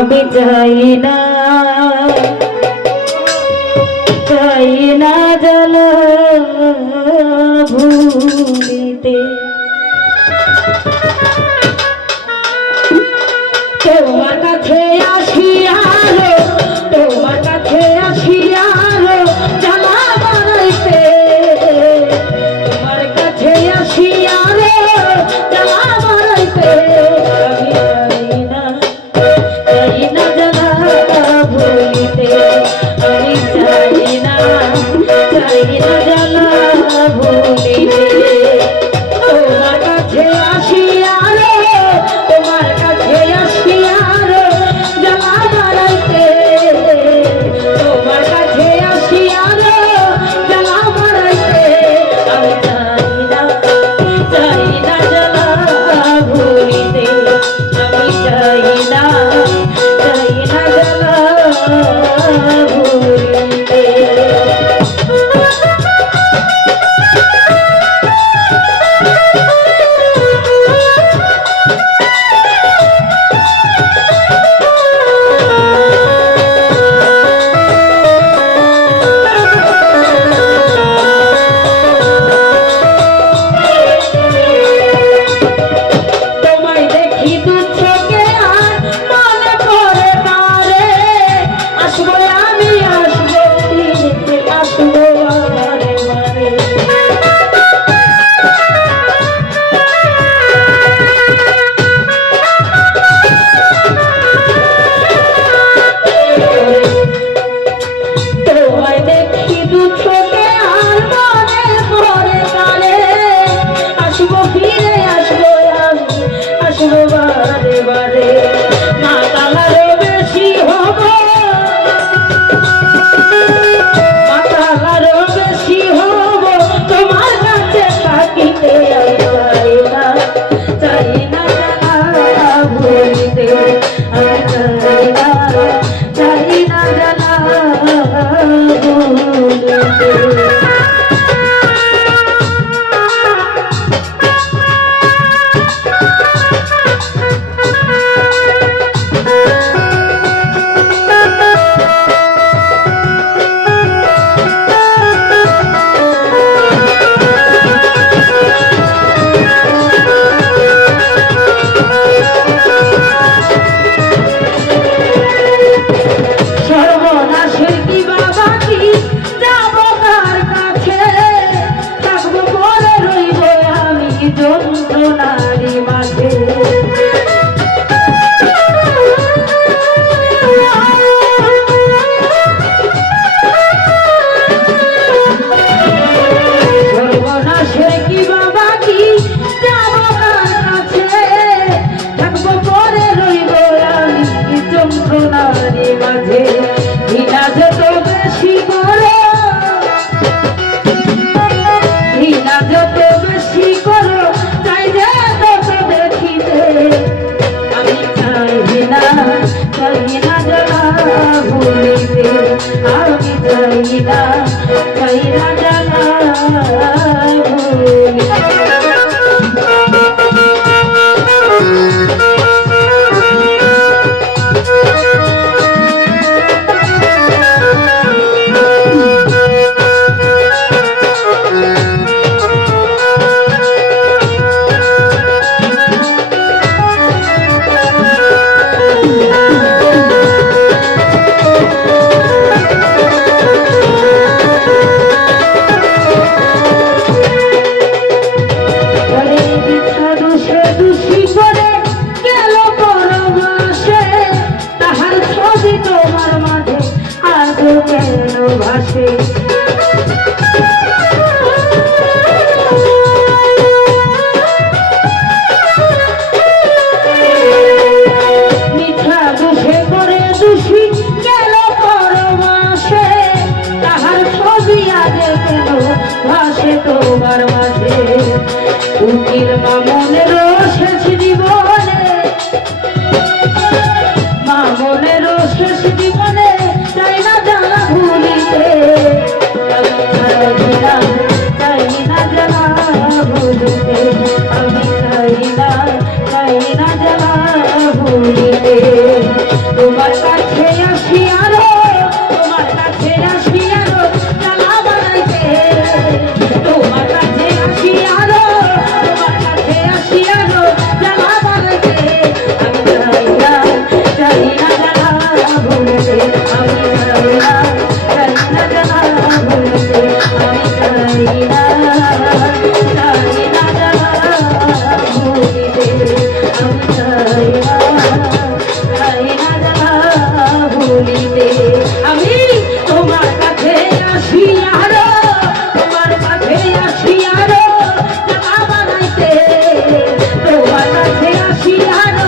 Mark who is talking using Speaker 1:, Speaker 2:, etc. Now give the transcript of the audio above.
Speaker 1: আমি চাই না চাই না জল ভুলিতে কইরা জানা মনের মামনে Hare